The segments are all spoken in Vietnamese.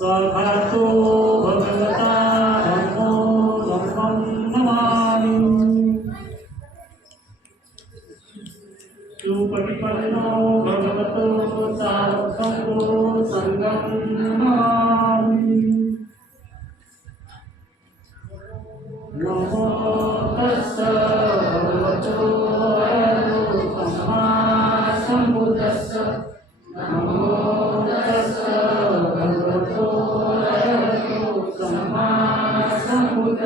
सखातो भगवता धम्मो धम्मं नमामि सुपटिपन्नो भगवतो साधको सङ्गं नमामि नमो तस्स भगवतो अरहतो सम्मा सम्बुद्धस्स नमो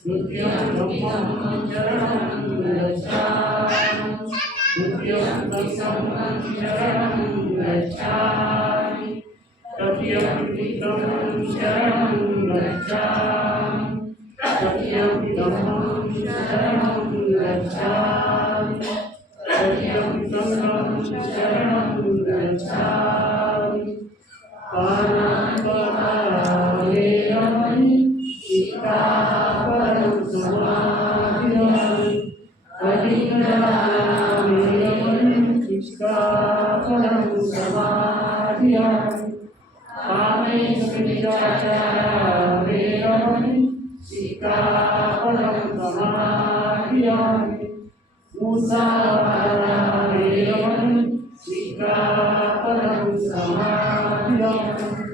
Tutyam Brahmam Gaccham Tutyam Brahmam Sharanam Gacchami Tutyam Brahmam Sharanam Gacchami Tutyam Brahmam Sharanam Gacchami Tutyam Brahmam Sharanam Gacchami Anam Paramahayamani Musa Param Sika Param Samadhyam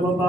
What about?